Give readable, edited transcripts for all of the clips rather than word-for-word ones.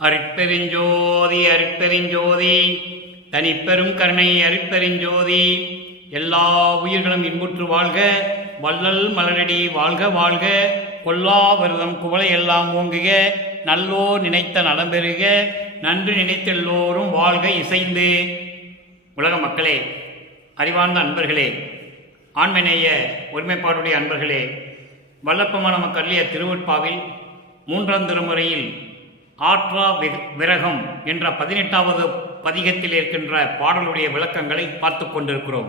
அருட்பெருஞ்சோதி அருட்பெருஞ்சோதி தனிப்பெரும் கருணை அருட்பெருஞ்சோதி. எல்லா உயிர்களும் இன்புற்று வாழ்க, வள்ளல் மலரடி வாழ்க வாழ்க, கொல்லா விரதம் குவளை எல்லாம் ஓங்குக, நல்லோர் நினைத்த நலம் பெறுக, நன்று நினைத்தெல்லோரும் வாழ்க இசைந்து. உலக மக்களே, அறிவார்ந்த அன்பர்களே, ஆண்மநேய ஒருமைப்பாடுடைய அன்பர்களே, வல்லப்பமான நமக்கு அருளிய திருவெட்பாவில் 3ஆம் திருமுறையில் ஆற்றா விரகம் என்ற 18வது பதிகத்தில் இருக்கின்ற பாடலுடைய விளக்கங்களை பார்த்து கொண்டிருக்கிறோம்.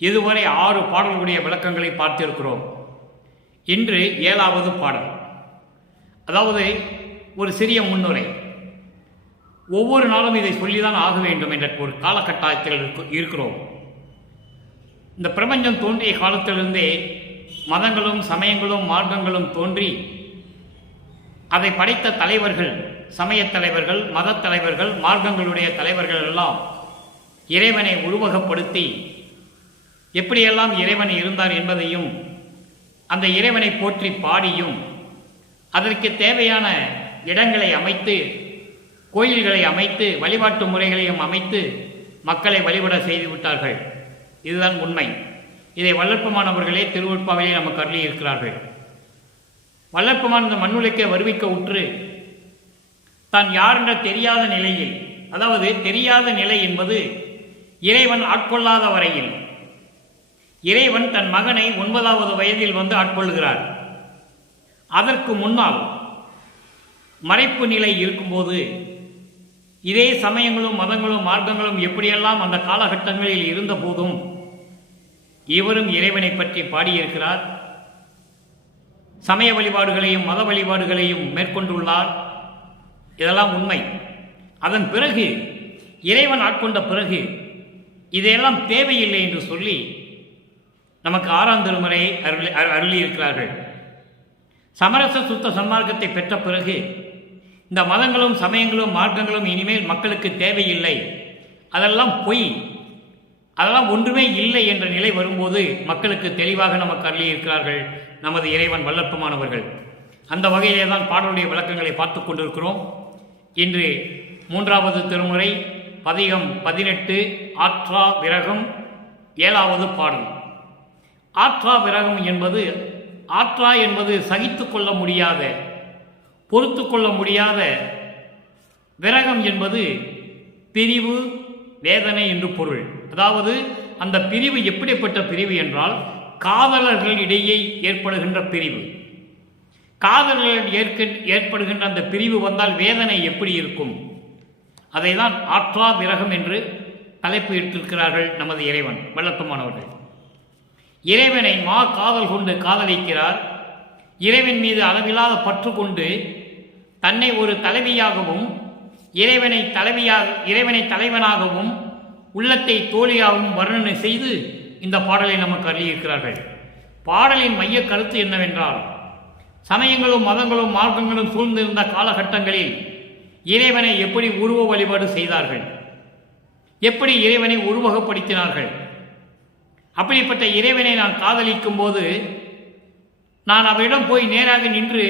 இதுவரை 6 பாடலுடைய விளக்கங்களை பார்த்திருக்கிறோம். இன்று 7வது பாடல், அதாவது ஒரு சிறிய முன்னுரை. ஒவ்வொரு நாளும் இதை சொல்லிதான் ஆக வேண்டும் என்ற ஒரு காலகட்டாயத்தில் இருக்கிறோம். இந்த பிரபஞ்சம் தோன்றிய காலத்திலிருந்தே மதங்களும் சமயங்களும் மார்க்கங்களும் தோன்றி அதை படைத்த தலைவர்கள், சமயத் தலைவர்கள், மதத் தலைவர்கள், மார்க்கங்களுடைய தலைவர்கள் எல்லாம் இறைவனை உருவகப்படுத்தி எப்படியெல்லாம் இறைவன் இருந்தார் என்பதையும் அந்த இறைவனை போற்றி பாடியும் அதற்கு தேவையான இடங்களை அமைத்து, கோயில்களை அமைத்து, வழிபாட்டு முறைகளையும் அமைத்து மக்களை வழிபட செய்து விட்டார்கள். இதுதான் உண்மை. இதை வல்லற்பமானவர்களே திருவெட்பாவிலே நமக்கு அருளி இருக்கிறார்கள். வல்லற்பமான் இந்த மண்ணுலகை வருவிக்க உற்று தான் யார் என்ற தெரியாத நிலையில், அதாவது தெரியாத நிலை என்பது இறைவன் ஆட்கொள்ளாத வரையில், இறைவன் தன் மகனை 9வது வயதில் வந்து ஆட்கொள்கிறார். அதற்கு முன்னால் மறைப்பு நிலை இருக்கும்போது இதே சமயங்களும் மதங்களும் மார்க்கங்களும் எப்படியெல்லாம் அந்த காலகட்டங்களில் இருந்த போதும் இவரும் இறைவனை பற்றி பாடியிருக்கிறார். சமய வழிபாடுகளையும் மத வழிபாடுகளையும் மேற்கொண்டுள்ளார். இதெல்லாம் உண்மை. அதன் பிறகு இறைவன் ஆட்கொண்ட பிறகு இதையெல்லாம் தேவையில்லை என்று சொல்லி நமக்கு 6ஆம் திருமுறையை அருளியிருக்கிறார்கள். சமரச சுத்த சன்மார்க்கத்தை பெற்ற பிறகு இந்த மதங்களும் சமயங்களும் மார்க்கங்களும் இனிமேல் மக்களுக்கு தேவையில்லை, அதெல்லாம் பொய், அதெல்லாம் ஒன்றுமே இல்லை என்ற நிலை வரும்போது மக்களுக்கு தெளிவாக நமக்கு அருளியிருக்கிறார்கள் நமது இறைவன் வல்லற்பமானவர்கள். அந்த வகையிலே தான் பாடலுடைய விளக்கங்களை பார்த்து கொண்டிருக்கிறோம். இன்று 3வது திருமுறை பதிகம் 18 ஆற்றா விரகம் 7வது பாடல். ஆற்றா விரகம் என்பது, ஆற்றா என்பது சகித்து கொள்ள முடியாத, பொறுத்து கொள்ள முடியாத, விரகம் என்பது பிரிவு, வேதனை என்று பொருள். அதாவது அந்த பிரிவு எப்படிப்பட்ட பிரிவு என்றால் காதலர்களிடையே ஏற்படுகின்ற பிரிவு. காதலர்கள் ஏற்படுகின்ற அந்த பிரிவு வந்தால் வேதனை எப்படி இருக்கும், அதை தான் ஆற்றா விரகம் என்று தலைப்பு இட்டிருக்கிறார்கள் நமது இறைவன் வல்லற்பமானவர்கள். இறைவனை காதல் கொண்டு காதலிக்கிறார். இறைவன் மீது அளவில்லாத பற்று கொண்டு தன்னை ஒரு தலைவியாகவும் இறைவனை தலைவனாகவும் உள்ளத்தை தோழியாகவும் வர்ணனை செய்து இந்த பாடலை நமக்கு அருளியிருக்கிறார்கள். பாடலின் மைய கருத்து என்னவென்றால், சமயங்களும் மதங்களும் மார்க்கங்களும் சூழ்ந்திருந்த காலகட்டங்களில் இறைவனை எப்படி உருவ வழிபாடு செய்தார்கள், எப்படி இறைவனை உருவகப்படுத்தினார்கள். அப்படிப்பட்ட இறைவனை நான் காதலிக்கும் போது நான் அவரிடம் போய் நேராக நின்று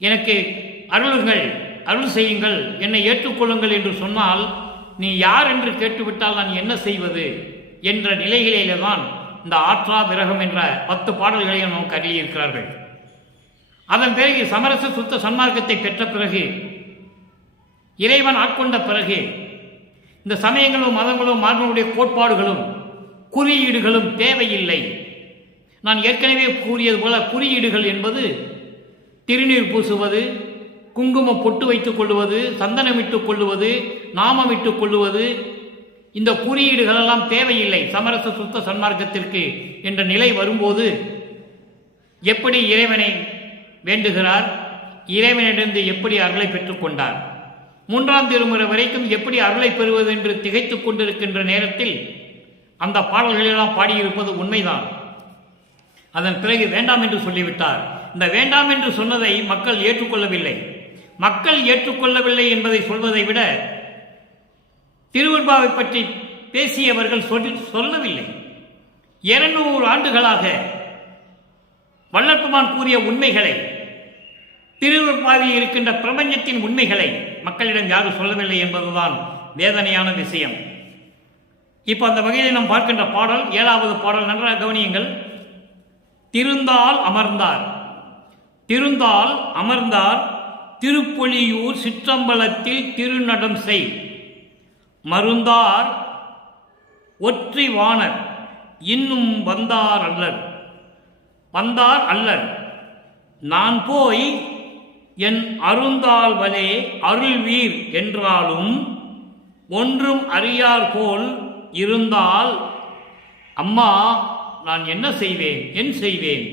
எனக்கு அருள் செய்யுங்கள், என்னை ஏற்றுக்கொள்ளுங்கள் என்று சொன்னால், நீ யார் என்று கேட்டுவிட்டால் நான் என்ன செய்வது என்ற நிலைகளிலே தான் இந்த ஆற்றா விரகம் என்ற 10 பாடல்களையும் நமக்கு அருளியிருக்கிறார்கள். அதன் பிறகு சமரச சுத்த சன்மார்க்கத்தை பெற்ற பிறகு, இறைவன் ஆட்கொண்ட பிறகு, இந்த சமயங்களும் மதங்களும் மார்க்கங்களுடைய கோட்பாடுகளும் குறியீடுகளும் தேவையில்லை. நான் ஏற்கனவே கூறியது போல குறியீடுகள் என்பது திருநீர் பூசுவது, குங்குமம் பொட்டு வைத்துக் கொள்வது, சந்தனமிட்டுக் கொள்வது, நாமமிட்டுக் கொள்வது, இந்த குறியீடுகளெல்லாம் தேவையில்லை தேவையில்லை சமரச சுத்த சன்மார்க்கத்திற்கு என்ற நிலை வரும்போது எப்படி இறைவனை வேண்டுகிறார், இறைவனிடந்து எப்படி அருளை பெற்றுக்கொண்டார், 3ஆம் திருமுறை வரைக்கும் எப்படி அருளை பெறுவது என்று திகைத்துக் கொண்டிருக்கின்ற நேரத்தில் அந்த பாடல்களெல்லாம் பாடியிருப்பது உண்மைதான். அதன் பிறகு வேண்டாம் என்று சொல்லிவிட்டார். இந்த வேண்டாம் என்று சொன்னதை மக்கள் ஏற்றுக்கொள்ளவில்லை. மக்கள் ஏற்றுக்கொள்ளவில்லை என்பதை சொல்வதை விட திருவெட்பாவை பற்றி பேசியவர்கள் சொல்லவில்லை. 200 ஆண்டுகளாக வல்லற்பமான் கூறிய உண்மைகளை, திருவெட்பாவை வாயில் இருக்கின்ற பிரபஞ்சத்தின் உண்மைகளை மக்களிடம் யாரும் சொல்லவில்லை என்பதுதான் வேதனையான விஷயம். இப்போ அந்த வகையில் நாம் பார்க்கின்ற பாடல் 7வது பாடல், நன்றாக கவனியுங்கள். திருந்தால் அமர்ந்தார், திருந்தால் அமர்ந்தார், திருப்பொழியூர் சிற்றம்பலத்தில் திருநடம் செய், மருந்தார் ஒற்றி வாணர் இன்னும் வந்தார் அல்லர், வந்தார் அல்லர், நான் போய் என் அருந்தால் வலே அருள்வீர் என்றாலும் ஒன்றும் அறியார் போல் இருந்தால் அம்மா நான் என்ன செய்வேன், என் செய்வேன்,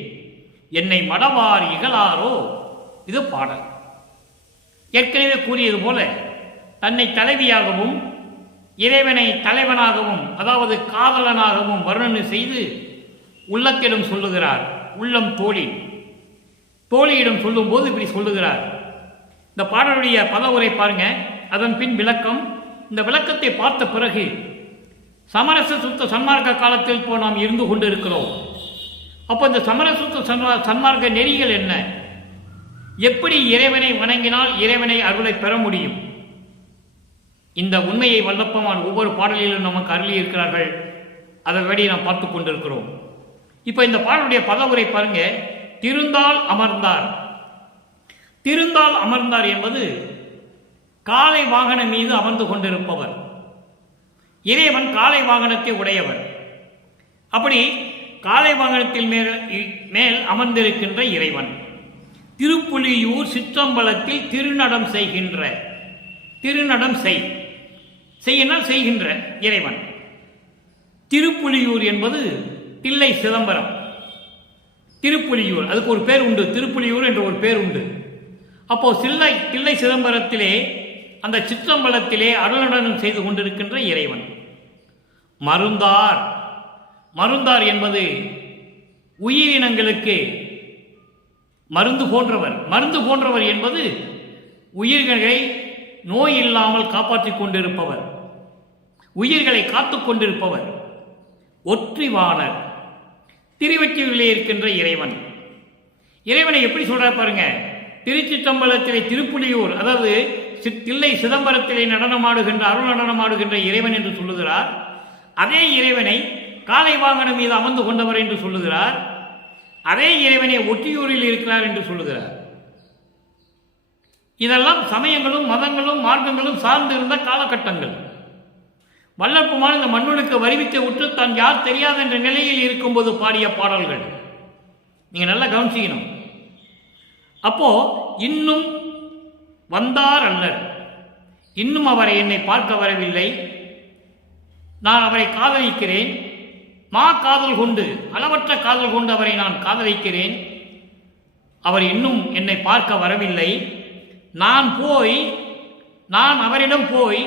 என்னை மடவார் இகழாரோ. இது பாடல். ஏற்கனவே கூறியது போல தன்னை தலைவியாகவும் இறைவனை தலைவனாகவும் அதாவது காதலனாகவும் வர்ணனை செய்து உள்ளத்திடம் சொல்லுகிறார். உள்ளம் தோழி, தோழியிடம் சொல்லும் போது இப்படி சொல்லுகிறார். இந்த பாடலுடைய பல உரை பாருங்க, அதன் பின் விளக்கம். இந்த விளக்கத்தை பார்த்த பிறகு சமரச சுத்த சன்மார்க்க காலத்தில் இப்போ நாம் இருந்து கொண்டு இருக்கிறோம். அப்போ இந்த சமரச சுத்த சன்மார்க்க நெறிகள் என்ன, எப்படி இறைவனை வணங்கினால் இறைவனை அருளை பெற முடியும், இந்த உண்மையை வல்லப்பமான் ஒவ்வொரு பாடலிலும் நமக்கு அருளி இருக்கிறார்கள். அதை வழி நாம் பார்த்து கொண்டிருக்கிறோம். இப்போ இந்த பாடலுடைய பல உரை பாருங்க. திருந்தால் அமர்ந்தார், திருந்தால் அமர்ந்தார் என்பது காலை வாகனம் மீது அமர்ந்து கொண்டிருப்பவர். இறைவன் காலை வாகனத்தை உடையவர். அப்படி காலை வாகனத்தில் மேல் அமர்ந்திருக்கின்ற இறைவன் திருப்புலியூர் சிற்றம்பலத்தில் திருநடம் செய்கின்ற, திருநடம் செய்யினால் செய்கின்ற இறைவன். திருப்புலியூர் என்பது தில்லை சிதம்பரம். திருப்புலியூர் அதுக்கு ஒரு பேர் உண்டு, திருப்புலியூர் என்ற ஒரு பேர் உண்டு. அப்போ தில்லை சிதம்பரத்திலே அந்த சிற்றம்பலத்திலே அருளடனம் செய்து கொண்டிருக்கின்ற இறைவன். மருந்தார், மருந்தார் என்பது உயிரினங்களுக்கு மருந்து போன்றவர். மருந்து போன்றவர் என்பது உயிர்களை நோய் இல்லாமல் காப்பாற்றிக் கொண்டிருப்பவர், உயிர்களை காத்து கொண்டிருப்பவர். ஒற்றிவாணர், திருவெற்றியூரிலே இருக்கின்ற இறைவன். இறைவனை எப்படி சொல்றார் பாருங்க. திருச்சிற்றம்பலத்திலே திருப்புலியூர் அதாவது தில்லை சிதம்பரத்திலே நடனமாடுகின்ற அருள் நடனமாடுகின்ற இறைவன் என்று சொல்லுகிறார். அதே இறைவனை காலை வாகனம் மீது அமர்ந்து கொண்டவர் என்று சொல்லுகிறார். அதே இறைவனை ஒற்றியூரில் இருக்கிறார் என்று சொல்லுகிறார். இதெல்லாம் சமயங்களும் மதங்களும் மார்க்கங்களும் சார்ந்திருந்த காலகட்டங்கள். வல்லற்புமான் இந்த மண்ணுக்கு வருவித்தை விட்டு தான் யார் தெரியாத என்ற நிலையில் இருக்கும்போது பாடிய பாடல்கள். நீங்க நல்லா கவனிச்சிக்கணும். அப்போ இன்னும் வந்தார் அல்லர், இன்னும் அவரை என்னை பார்க்க வரவில்லை, நான் அவரை காதலிக்கிறேன், காதல் கொண்டு அளவற்ற காதல் கொண்டு அவரை நான் காதலிக்கிறேன், அவர் இன்னும் என்னை பார்க்க வரவில்லை, நான் அவரிடம் போய்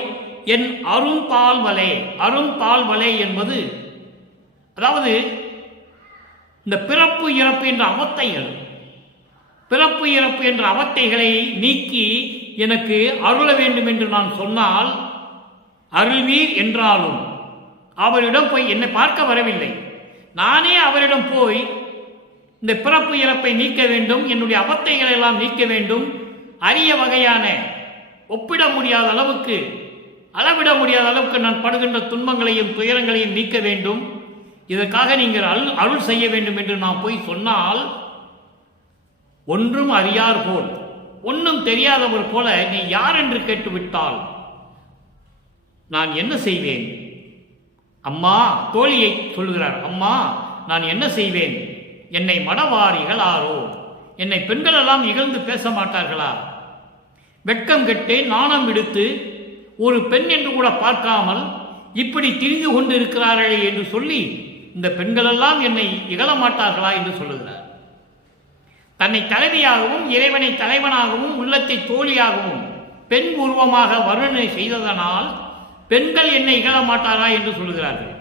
என் அருந்தாள்வலே, அருந்தாள்வலே என்பது அதாவது இந்த பிறப்பு இறப்பு என்ற அவத்தைகள், பிறப்பு இறப்பு என்ற அவத்தைகளை நீக்கி எனக்கு அருள வேண்டும் என்று நான் சொன்னால் அருள்வீர் என்றாலும் அவரிடம் போய் என்னை பார்க்க வரவில்லை, நானே அவரிடம் போய் இந்த பிறப்பு இறப்பை நீக்க வேண்டும், என்னுடைய அவத்தைகளை எல்லாம் நீக்க வேண்டும், அரிய வகையான ஒப்பிட முடியாத அளவுக்கு அளவிட முடியாத அளவுக்கு நான் படுகின்ற துன்பங்களையும் துயரங்களையும் நீக்க வேண்டும், இதற்காக நீங்கள் அருள் செய்ய வேண்டும் என்று நான் போய் சொன்னால் ஒன்றும் அறியார் போல், ஒன்றும் தெரியாதவர் போல நீ யார் என்று கேட்டுவிட்டால் நான் என்ன செய்வேன்? அம்மா, தோழியை சொல்லுகிறார், அம்மா நான் என்ன செய்வேன்? என்னை மடவார் இகழாரோ, என்னை பெண்கள் எல்லாம் இகழ்ந்து பேச மாட்டார்களா? வெட்கம் கெட்டு நாணம் விடுத்து ஒரு பெண் என்று கூட பார்க்காமல் இப்படி திரிந்து கொண்டு இருக்கிறார்களே என்று சொல்லி இந்த பெண்களெல்லாம் என்னை இகழ மாட்டார்களா என்று சொல்லுகிறார். தன்னை தலைவியாகவும் இறைவனை தலைவனாகவும் உள்ளத்தை தோழியாகவும் பெண் உருவமாக வர்ணனை செய்ததனால் பெண்கள் என்னை இகழ மாட்டாரா என்று சொல்லுகிறார்கள்.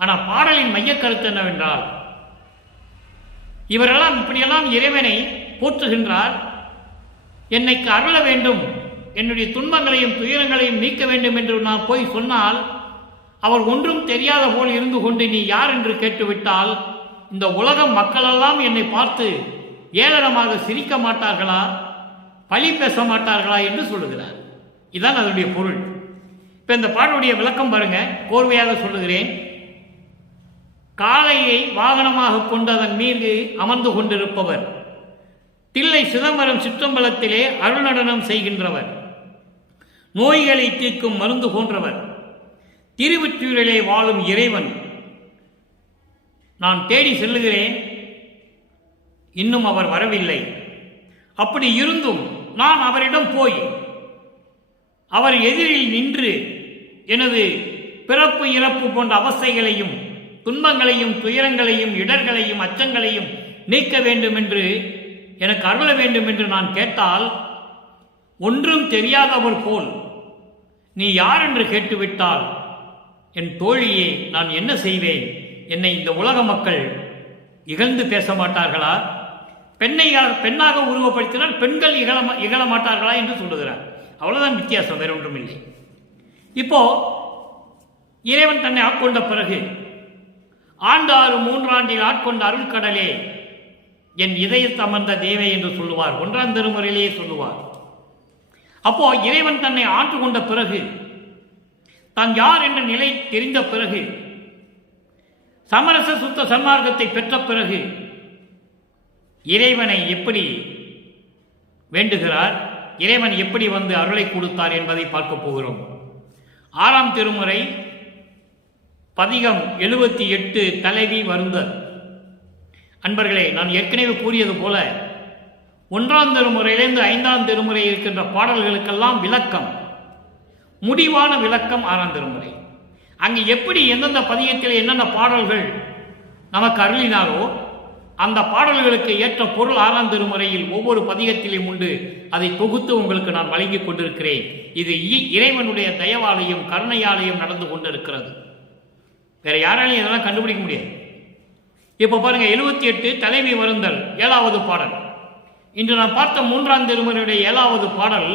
ஆனால் பாடலின் மைய கருத்து என்னவென்றால் இவரெல்லாம் இப்படியெல்லாம் இறைவனை போற்றுகின்றார், என்னைக்கு அருள வேண்டும், என்னுடைய துன்பங்களையும் துயரங்களையும் நீக்க வேண்டும் என்று நான் போய் சொன்னால் அவர் ஒன்றும் தெரியாத போல் இருந்து கொண்டு நீ யார் என்று கேட்டுவிட்டால் இந்த உலகம் மக்களெல்லாம் என்னை பார்த்து ஏளனமாக சிரிக்க மாட்டார்களா? பழி பேச மாட்டார்களா என்று சொல்லுகிறார். இதுதான் அதனுடைய பொருள். இப்போ இந்த பாடலுடைய விளக்கம் பாருங்க, கோர்வையாக சொல்லுகிறேன். காளையை வாகனமாக கொண்டு அதன் மீது அமர்ந்து கொண்டிருப்பவர், தில்லை சிதம்பரம் சிற்றம்பலத்திலே அருள் நடனம் செய்கின்றவர், நோய்களை தீர்க்கும் மருந்து போன்றவர், திருவொற்றியூரிலே வாழும் இறைவன். நான் தேடி செல்லுகிறேன், இன்னும் அவர் வரவில்லை. அப்படி இருந்தும் நான் அவரிடம் போய் அவர் எதிரில் நின்று எனது பிறப்பு இறப்பு போன்ற அவஸ்தைகளையும் துன்பங்களையும் துயரங்களையும் இடர்களையும் அச்சங்களையும் நீக்க வேண்டும் என்று எனக்கு அருள வேண்டும் என்று நான் கேட்டால், ஒன்றும் தெரியாதவர் போல் நீ யார் என்று கேட்டுவிட்டால் என் தோழியே நான் என்ன செய்வேன்? என்னை இந்த உலக மக்கள் இகழ்ந்து பேச மாட்டார்களா? பெண்ணாக உருவப்படுத்தினால் பெண்கள் இகழ மாட்டார்களா என்று சொல்லுகிறார். அவ்வளவுதான் வித்தியாசம், வேற ஒன்றும் இல்லை. இப்போ இறைவன் தன்னை ஆட்கொண்ட பிறகு, ஆண்டாறு 3 ஆண்டில் ஆட்கொண்ட அருள் கடலே என் இதயத்தில் அமர்ந்த தேவை என்று சொல்லுவார். 1ஆம் திருமுறையிலேயே சொல்லுவார். அப்போ இறைவன் தன்னை ஆண்டு கொண்ட பிறகு, தான் யார் என்ற நிலை தெரிந்த பிறகு, சமரச சுத்த சன்மார்க்கத்தை பெற்ற பிறகு இறைவனை எப்படி வேண்டுகிறார், இறைவன் எப்படி வந்து அருளை கொடுத்தார் என்பதை பார்க்க போகிறோம். 6ஆம் திருமுறை பதிகம் 78 தலைவி வருந்தல். அன்பர்களே, நான் ஏற்கனவே கூறியது போல 1ஆம் திருமுறையிலிருந்து 5ஆம் திருமுறை இருக்கின்ற பாடல்களுக்கெல்லாம் விளக்கம், முடிவான விளக்கம் 6ஆம் திருமுறை. அங்கு எப்படி எந்தெந்த பதிகத்தில் என்னென்ன பாடல்கள் நமக்கு அருளினாரோ அந்த பாடல்களுக்கு ஏற்ற பொருள் 6ஆம் திருமுறையில் ஒவ்வொரு பதிகத்திலும் உண்டு. அதை தொகுத்து உங்களுக்கு நான் வழங்கிக் கொண்டிருக்கிறேன். இது இறைவனுடைய தயவாலயம் கருணையாலயம் நடந்து கொண்டிருக்கிறது. வேற யாராலையும் இதெல்லாம் கண்டுபிடிக்க முடியாது. இப்ப பாருங்க, 78 தலைவி வருந்தல் 7வது பாடல். இன்று நான் பார்த்த 3ஆம் திருமுறையுடைய 7வது பாடல்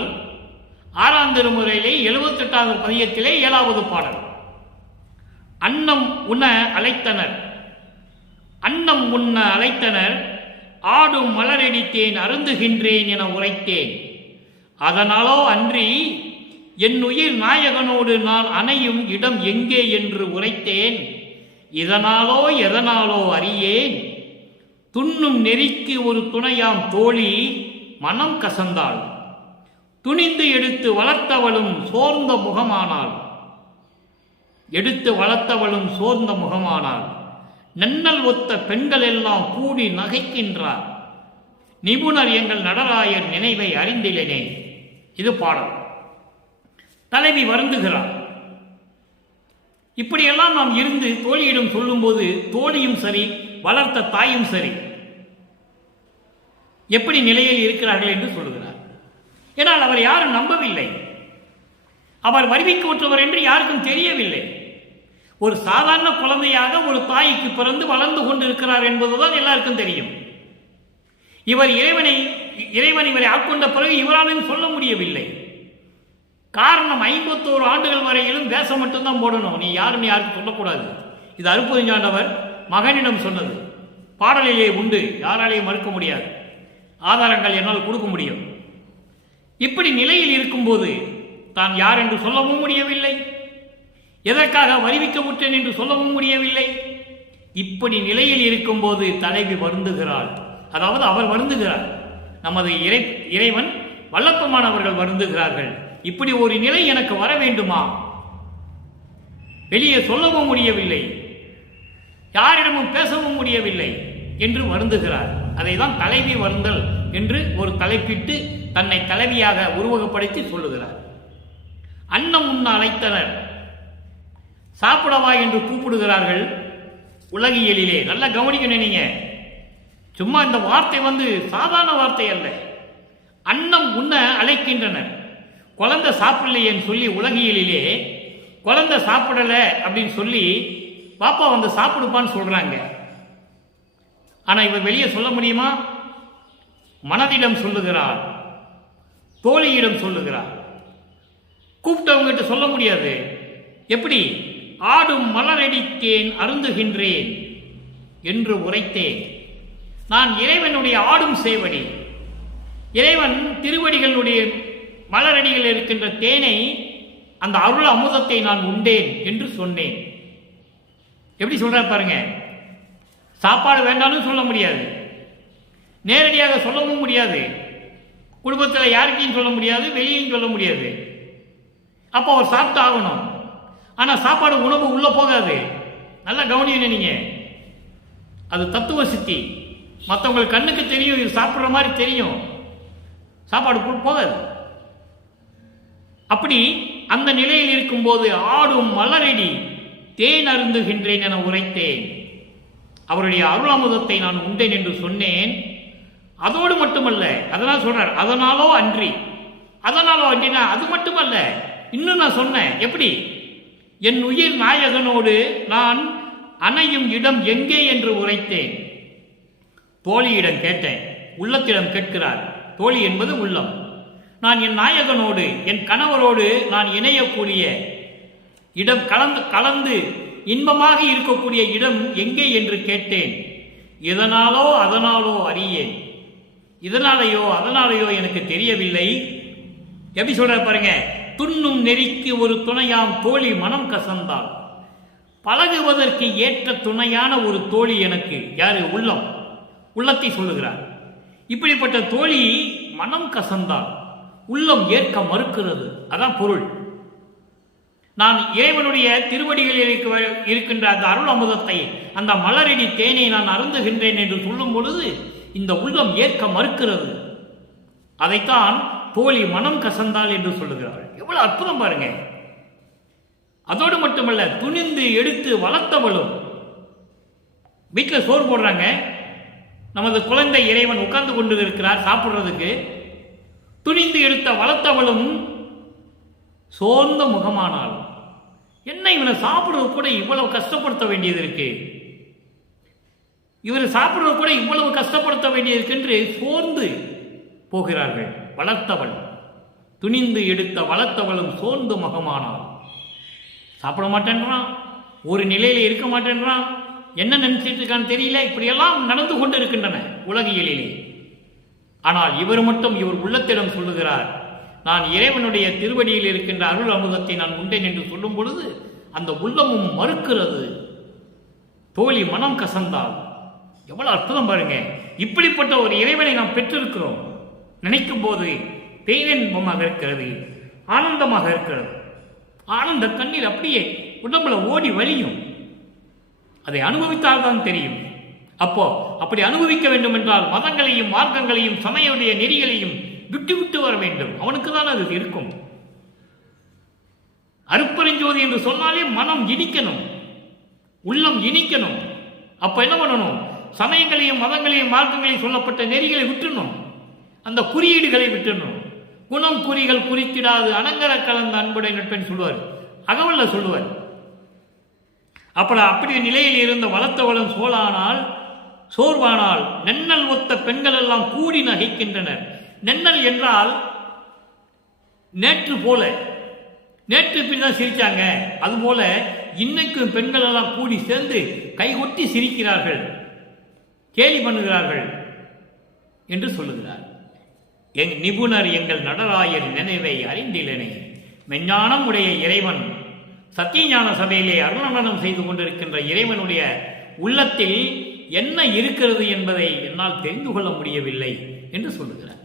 6ஆம் திருமுறையிலே 78வது பதிகத்திலே 7வது பாடல். அன்னம் உண்ண அழைத்தனர், அன்னம் உண்ண அழைத்தனர், ஆடும் மலரடித்தேன் அருந்துகின்றேன் என உரைத்தேன். அதனாலோ அன்றி என் உயிர் நாயகனோடு நான் அணையும் இடம் எங்கே என்று உரைத்தேன். இதனாலோ எதனாலோ அறியேன், துண்ணும் நெறிக்கு ஒரு துணையாம் தோழி மனம் கசந்தாள், துணிந்து எடுத்து வளர்த்தவளும் சோர்ந்த முகமானாள், எடுத்து வளர்த்தவளும் சோர்ந்த முகமானாள். நன்னல் ஒத்த பெண்கள் எல்லாம் கூடி நகைக்கின்றார், நிபுணர் எங்கள் நடராயர் நினைவை அறிந்திலேனே. இது பாடல். தலைவி வருந்துகிறார். இப்படியெல்லாம் நாம் இருந்து தோழியிடம் சொல்லும்போது தோழியும் சரி வளர்த்த தாயும் சரி எப்படி நிலையில் இருக்கிறார்கள் என்று சொல்லுகிறார். ஏனால் அவர் யாரும் நம்பவில்லை, அவர் வருவிக்கவுற்றவர் என்று யாருக்கும் தெரியவில்லை. ஒரு சாதாரண குழந்தையாக ஒரு தாய்க்கு பிறந்து வளர்ந்து கொண்டிருக்கிறார் என்பதுதான் எல்லாருக்கும் தெரியும். இவர் இறைவன் இவரை ஆட்கொண்ட பிறகு இவராலும் சொல்ல முடியவில்லை. காரணம், 51 ஆண்டுகள் வரையிலும் வேஷம் மட்டும்தான் போடணும், நீ யாருன்னு யாருக்கும் சொல்லக்கூடாது. இது அருட்பெருஞ்சாண்டவர் மகனிடம் சொன்னது. பாடலிலே உண்டு, யாராலையும் மறுக்க முடியாது. ஆதாரங்கள் என்னால் கொடுக்க முடியும். இப்படி நிலையில் இருக்கும்போது தான் யார் என்று சொல்லவும் முடியவில்லை, எதற்காக வருவிக்கவுற்றேன் என்று சொல்லவும் முடியவில்லை. இப்படி நிலையில் இருக்கும்போது தலைவி வருந்துகிறாள். அதாவது அவர் வருந்துகிறார், நமது இறைவன் வல்லப்பமானவர்கள் வருந்துகிறார்கள். இப்படி ஒரு நிலை எனக்கு வர வேண்டுமா, வெளியே சொல்லவும் முடியவில்லை, யாரிடமும் பேசவும் முடியவில்லை என்று வருந்துகிறார். அதை தான் தலைவி வருந்தல் என்று ஒரு தலைப்பிட்டு தன்னை தலைவியாக உருவகப்படுத்தி சொல்லுகிறார். அன்னம் உண்ண அழைத்தனர், சாப்பிடவா என்று கூப்பிடுகிறார்கள். உலகியலிலே நல்லா கவனிக்கணும் நீங்க, சும்மா இந்த வார்த்தை சாதாரண வார்த்தை அல்ல. அன்னம் உண்ண அழைக்கின்றனர். குழந்தை சாப்பிடலையேன்னு சொல்லி உலகியலிலே குழந்தை சாப்பிடல அப்படின்னு சொல்லி பாப்பா சாப்பிடுப்பான்னு சொல்றாங்க. ஆனா இவர் வெளியே சொல்ல முடியுமா? மனதிடம் சொல்லுகிறார், தோழியிடம் சொல்லுகிறார், கூப்பிட்டவங்கிட்ட சொல்ல முடியாது. எப்படி? ஆடும் மலரடித்தேன் அருந்துகின்றேன் என்று உரைத்தேன். நான் இறைவனுடைய ஆடும் சேவடி, இறைவன் திருவடிகள் மலரடியில் இருக்கின்ற தேனை, அந்த அருள் அமுதத்தை நான் உண்டேன் என்று சொன்னேன். எப்படி சொல்றார் பாருங்க. சாப்பாடு வேண்டாம்னு சொல்ல முடியாது, நேரடியாக சொல்லவும் முடியாது, குடும்பத்தில் யாருக்கையும் சொல்ல முடியாது, வெளியும் சொல்ல முடியாது. அப்போ அவர் சாப்பிட்டு ஆகணும். ஆனால் சாப்பாடு உணவு உள்ள போகாது. நல்லா கவனிக்கணும் நீங்க. அது தத்துவ சித்தி. மற்றவங்களுக்கு கண்ணுக்கு தெரியும், இது சாப்பிட்ற மாதிரி தெரியும், சாப்பாடு போகாது. அப்படி அந்த நிலையில் இருக்கும்போது ஆடும் மலரடி தேன் அருந்துகின்றேன் என உரைத்தேன். அவருடைய அருள் அமுதத்தை நான் உண்டேன் என்று சொன்னேன். அதோடு மட்டுமல்ல, அதனால் சொல்றார், அதனாலோ அன்றினா அது மட்டுமல்ல, இன்னும் நான் சொன்னேன். எப்படி? என் உயிர் நாயகனோடு நான் அணையும் இடம் எங்கே என்று உரைத்தேன். தோழியிடம் கேட்டேன், உள்ளத்திடம் கேட்கிறார். தோழி என்பது உள்ளம். நான் என் நாயகனோடு, என் கணவரோடு நான் இணையக்கூடிய இடம், கலந்து இன்பமாக இருக்கக்கூடிய இடம் எங்கே என்று கேட்டேன். அதனாலோ அறியேன். அதனாலேயோ எனக்கு தெரியவில்லை. எப்படி சொல்ற பாருங்க. துண்ணும் நெறிக்கு ஒரு துணையாம் தோழி மனம் கசந்தாள். பழகுவதற்கு ஏற்ற துணையான ஒரு தோழி எனக்கு. யாரு? உள்ளத்தை சொல்லுகிறார். இப்படிப்பட்ட தோழி மனம் கசந்தாள், உள்ளம் ஏற்க மறுக்கிறது. அதான் பொருள். நான் இறைவனுடைய திருவடிகளில் இருக்கின்ற அந்த அருள் அமுதத்தை, அந்த மலரடி தேனை நான் அருந்துகின்றேன் என்று சொல்லும் பொழுது இந்த உள்ளம் ஏற்க மறுக்கிறது. அதைத்தான் தோழி மனம் கசந்தாள் என்று சொல்லுகிறார்கள். எவ்வளவு அற்புதம் பாருங்க. அதோடு மட்டுமல்ல, துணிந்து எடுத்து வளர்த்தவளும். வீட்டில் சோறு போடுறாங்க, நமது குழந்தை இறைவன் உட்கார்ந்து கொண்டு இருக்கிறார் சாப்பிடுறதுக்கு. துணிந்து எடுத்த வளர்த்தவளும் சோர்ந்த முகமானாள். என்ன, இவனை சாப்பிடுறது கூட இவ்வளவு கஷ்டப்படுத்த வேண்டியது இருக்கு, இவர் சாப்பிடுறது கூட இவ்வளவு கஷ்டப்படுத்த வேண்டியது என்று சோர்ந்து போகிறார்கள். வளர்த்தவள், துணிந்து எடுத்த வளர்த்தவளும் சோர்ந்து முகமானாள். சாப்பிட மாட்டேன்றான், ஒரு நிலையில இருக்க மாட்டேன்றான், என்ன நினைச்சிட்டு இருக்கான்னு தெரியல. இப்படியெல்லாம் நடந்து கொண்டு இருக்கின்றன உலகியலிலே. ஆனால் இவர் மட்டும் இவர் உள்ளத்திடம் சொல்லுகிறார், நான் இறைவனுடைய திருவடியில் இருக்கின்ற அருள் அமுதத்தை நான் உண்டேன் என்று சொல்லும் பொழுது அந்த உள்ளமும் மறுக்கிறது. தோழி மனம் கசந்தால். எவ்வளவு அற்புதம் பாருங்க. இப்படிப்பட்ட ஒரு இறைவனை நாம் பெற்றிருக்கிறோம். நினைக்கும் போது பேரின்பமாக இருக்கிறது, ஆனந்தமாக இருக்கிறது. ஆனந்த கண்ணீர் அப்படியே உடம்புல ஓடி வழியும். அதை அனுபவித்தால்தான் தெரியும். அப்படி அனுபவிக்க வேண்டும் என்றால் மதங்களையும் மார்க்கங்களையும் சமயவுடைய நெறிகளையும் விட்டு வர வேண்டும். அவனுக்கு தான் அது இருக்கும். அருப்பெருஞ்சோதி என்று சொன்னாலே மனம் இனிக்கணும், உள்ளம் இனிக்கணும். அப்ப என்ன பண்ணணும்? சமயங்களையும் மதங்களையும் மார்க்கங்களையும் சொல்லப்பட்ட நெறிகளை விட்டுணும், அந்த குறியீடுகளை விட்டுணும். குணம் குறிகள் குறித்திடாது அனங்கர கலந்த அன்புடைய நட்பன் சொல்லுவார், அகவல்ல சொல்லுவார். அப்படி நிலையில் இருந்த வளர்த்தவளும் சோர்வானால் நென்னல் ஒத்த பெண்கள் எல்லாம் கூடி நகைக்கின்றனர். நென்னல் என்றால் நேற்று போல, நேற்று இப்படிதான் சிரிச்சாங்க, அதுபோல இன்னைக்கும் பெண்கள் எல்லாம் கூடி சேர்ந்து கைகொட்டி சிரிக்கிறார்கள், கேலி பண்ணுகிறார்கள் என்று சொல்லுகிறார். நிபுணர் எங்கள் நடராயர் நினைவை அறிந்திலனே. மெஞ்ஞானம் உடைய இறைவன் சத்தியஞான சபையிலே அருணனம் செய்து கொண்டிருக்கின்ற இறைவனுடைய உள்ளத்தில் என்ன இருக்கிறது என்பதை என்னால் தெரிந்து கொள்ள முடியவில்லை என்று சொல்லுகிறார்.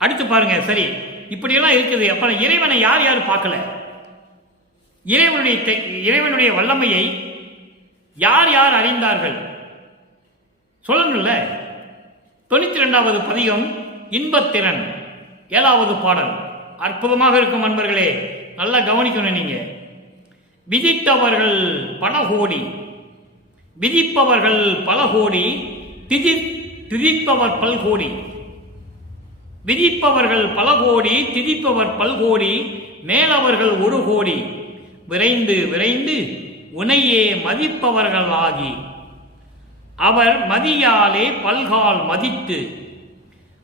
அடுத்து பாருங்க. சரி, இப்படியெல்லாம் இருக்குது. அப்புறம் இறைவனை யார் யார் பார்க்கல? இறைவனுடைய வல்லமையை யார் யார் அறிந்தார்கள் சொல்லுங்கள்ல. 92வது பதிகம் இன்பத்திறன் 7வது பாடல் அற்புதமாக இருக்கும் அன்பர்களே. நல்லா கவனிக்கணும் நீங்க. விதித்தவர்கள் பல கோடி, விதிப்பவர்கள் பல கோடி, திதிப்பவர் பல்கோடி. விதிப்பவர்கள் பல கோடி, திதிப்பவர் பல்கோடி, மேலவர்கள் ஒரு கோடி. விரைந்து விரைந்து உனையே மதிப்பவர்கள் ஆகி அவர் மதியாலே பல்கால் மதித்து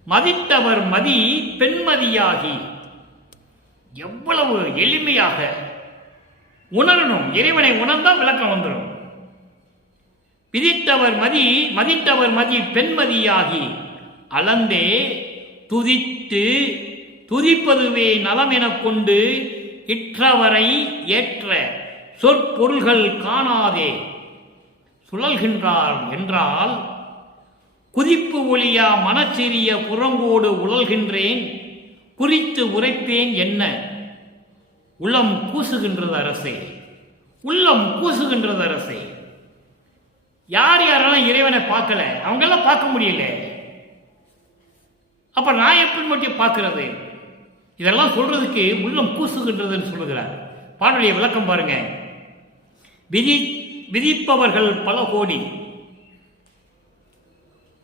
மதித்தவர் மதி பெண்மதியாகி. எவ்வளவு எளிமையாக உணரணும். இறைவனை உணர்ந்தால் விளக்கம் வந்துடும். விதித்தவர் மதி மதித்தவர் மதி பெண்மதியாகி அளந்தே துதித்து துதிப்பதுவே நலம் எனக் கொண்டு இற்றவரை ஏற்ற சொற்பொருள்கள் காணாதே சுழல்கின்றார் என்றால் குதிப்பு ஒளியா மனச்சிறிய புறம்போடு உழல்கின்றேன் குறித்து உரைப்பேன் என்ன. உள்ளம் கூசுகின்றது அரசே, உள்ளம் கூசுகின்றது அரசே. யார் யாரெல்லாம் இறைவனை பார்க்கல அவங்கெல்லாம் பார்க்க முடியல, அப்ப நான் எப்படி மட்டும் பார்க்கிறது? இதெல்லாம் சொல்றதுக்கு உள்ளம் கூசுகின்றதுன்னு சொல்லுகிறார். பாடலுடைய விளக்கம் பாருங்க. விதிப்பவர்கள் பல கோடி,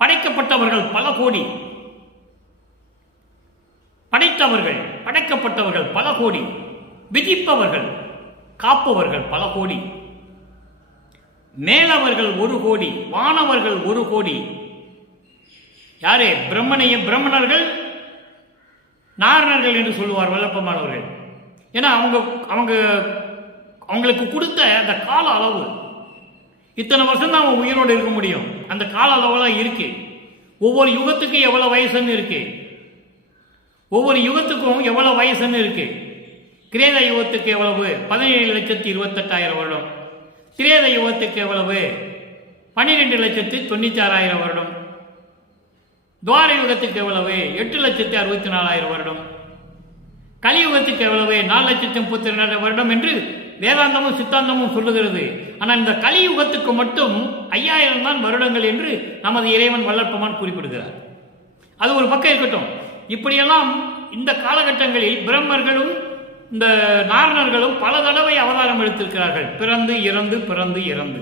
படைக்கப்பட்டவர்கள் பல கோடி, படைத்தவர்கள் படைக்கப்பட்டவர்கள் பல கோடி, விதிப்பவர்கள் காப்பவர்கள் பல கோடி, மேலவர்கள் 1 கோடி, வானவர்கள் 1 கோடி. யாரே? பிரம்மணர்கள் நாரணர்கள் என்று சொல்லுவார் வல்லப்பமானவர்கள். ஏன்னா அவங்களுக்கு கொடுத்த அந்த கால அளவு, இத்தனை வருஷம் தான் அவன் உயிரோடு இருக்க முடியும். அந்த கால அளவுலாம் இருக்கு. ஒவ்வொரு யுகத்துக்கும் எவ்வளவு வயசுன்னு இருக்கு, ஒவ்வொரு யுகத்துக்கும் எவ்வளவு வயசுன்னு இருக்கு. கிரேத யுகத்துக்கு எவ்வளவு? 17,28,000 வருடம். திரேத யுகத்துக்கு எவ்வளவு? 12,96,000 வருடம். துவார யுகத்துக்கு எவ்வளவு? 8,64,000 வருடம். கலியுகத்துக்கு எவ்வளவு? 4,32,000 வருடம் என்று வேதாந்தமும் சித்தாந்தமும் சொல்லுகிறது. ஆனால் இந்த கலியுகத்துக்கு மட்டும் 5,000 தான் வருடங்கள் என்று நமது இறைவன் வல்லற்பமான் குறிப்பிடுகிறார். அது ஒரு பக்கம் இருக்கட்டும். இப்படியெல்லாம் இந்த காலகட்டங்களில் பிரம்மர்களும் இந்த நாரணர்களும் பல தடவை அவதாரம் எடுத்திருக்கிறார்கள். பிறந்து இறந்து பிறந்து இறந்து.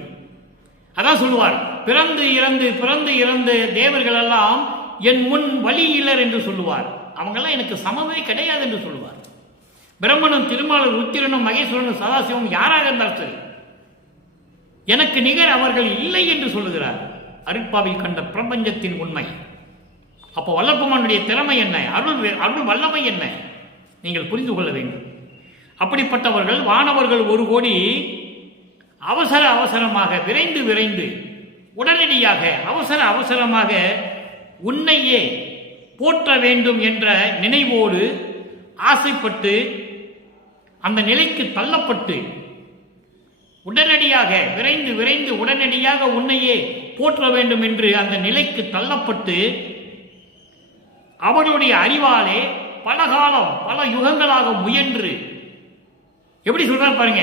அதான் சொல்லுவார், பிறந்து இறந்து பிறந்து இறந்து தேவர்கள் எல்லாம் என் முன் வழியிலர் என்று சொல்லுவார். அவங்கெல்லாம் எனக்கு சமமே கிடையாது என்று சொல்லுவார். பிரம்மனும் திருமாலும் ருத்திரனும் மகேஸ்வரனும் சதாசிவம் யாராக இருந்தால் சரி, எனக்கு நிகர் அவர்கள் இல்லை என்று சொல்லுகிறார். அருட்பாவில் கண்ட பிரபஞ்சத்தின் உண்மை. அப்போ வல்லப்பமானுடைய திறமை என்ன, அருள் வல்லமை என்ன, நீங்கள் புரிந்து கொள்ள வேண்டும். அப்படிப்பட்டவர்கள் வானவர்கள் 1 கோடி அவசர அவசரமாக விரைந்து விரைந்து உடனடியாக அவசர அவசரமாக உன்னையே போற்ற வேண்டும் என்ற நினைவோடு ஆசைப்பட்டு அந்த நிலைக்கு தள்ளப்பட்டு உடனடியாக விரைந்து விரைந்து உடனடியாக உன்னையே போற்ற வேண்டும் என்று அந்த நிலைக்கு தள்ளப்பட்டு அவர்களுடைய அறிவாலே பல காலம் பல யுகங்களாக முயன்று எப்படி சொல்றார் பாருங்க.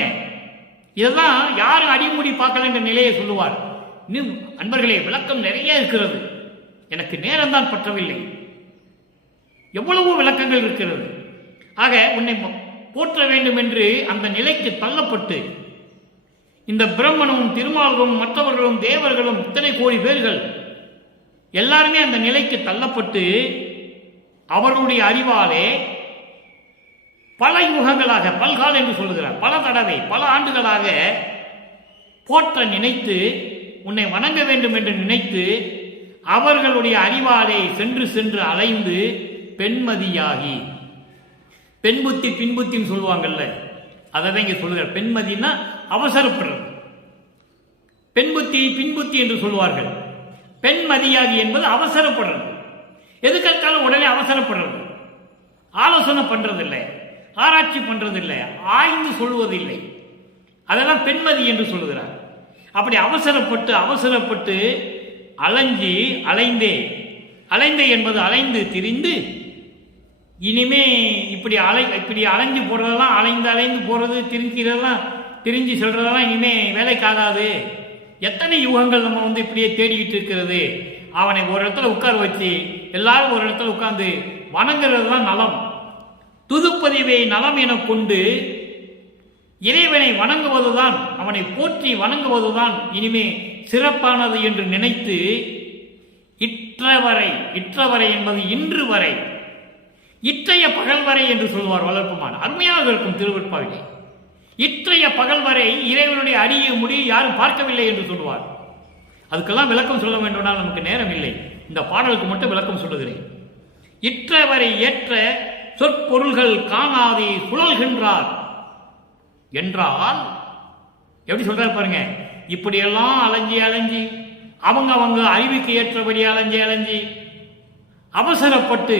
இதெல்லாம் யாரும் அடிமுடி பார்க்கல என்ற நிலையை சொல்லுவார். இன்னும் அன்பர்களே, விளக்கம் நிறைய இருக்கிறது, எனக்கு நேரம்தான் பற்றவில்லை. எவ்வளவோ விளக்கங்கள் இருக்கிறது. ஆக உன்னை போற்ற வேண்டும் என்று அந்த நிலைக்கு தள்ளப்பட்டு இந்த பிரம்மனும் திருமாலும் மற்றவர்களும் தேவர்களும் இத்தனை கோடி பேர்கள் எல்லாருமே அந்த நிலைக்கு தள்ளப்பட்டு அவர்களுடைய அறிவாலே பல யுகங்களாக, பல்கால் என்று சொல்லுகிறார், பல தடவை பல ஆண்டுகளாக போற்ற நினைத்து உன்னை வணங்க வேண்டும் என்று நினைத்து அவர்களுடைய அறிவாலே சென்று சென்று அலைந்து பெண்மதியாகி, பெண் புத்தி பின்புத்தின்னு சொல்லுவாங்கல்ல, அதை இங்கே சொல்லுகிறார். பெண்மதினா அவசரப்படுறது, பெண் புத்தி பின்புத்தி என்று சொல்லுவார்கள். பெண்மதியாகி என்பது அவசரப்படுறது. எதுக்கெடுத்தாலும் உடனே அவசரப்படுறது, ஆலோசனை பண்றதில்லை, ஆராய்ச்சி பண்றதில்லை, ஆய்ந்து சொல்வதில்லை. அதெல்லாம் பெண்மதி என்று சொல்லுகிறார். அப்படி அவசரப்பட்டு அவசரப்பட்டு அலைஞ்சி அலைந்தே என்பது அலைந்து திரிந்து, இனிமே இப்படி அலைஞ்சு போறதெல்லாம், அலைந்து போறது, திரிஞ்சு சொல்றதெல்லாம் இனிமே வேலைக்காகாது. எத்தனை யுகங்கள் நம்ம இப்படியே தேடிக்கிட்டு இருக்கிறது. அவனை ஒரு இடத்துல உட்கார வச்சு எல்லாரும் ஒரு இடத்துல உட்கார்ந்து வணங்குறது தான் நலம். துதுப்பதிவை நலம் என கொண்டு இறைவனை வணங்குவதுதான், அவனை போற்றி வணங்குவதுதான் இனிமே சிறப்பானது என்று நினைத்து இற்றவரை என்பது இன்று வரை, இற்றைய பகல் வரை என்று சொல்வார் வளர்ப்புமான். அருமையாக இருக்கும் திருவெட்பாவிலே. இற்றைய பகல் வரை இறைவனுடைய அரிய முடியை யாரும் பார்க்கவில்லை என்று சொல்வார். அதுக்கெல்லாம் விளக்கம் சொல்ல வேண்டும்னால் நமக்கு நேரம் இல்லை. இந்த பாடலுக்கு மட்டும் விளக்கம் சொல்லுகிறேன். இற்றவரை ஏற்ற சொற்பொருள்கள் காணாதே சுழல்கின்றார் என்றால் எப்படி சொல்றார் பாருங்க. இப்படியெல்லாம் அலைஞ்சி அவங்க அறிவுக்கு ஏற்றபடி அலைஞ்சி அவசரப்பட்டு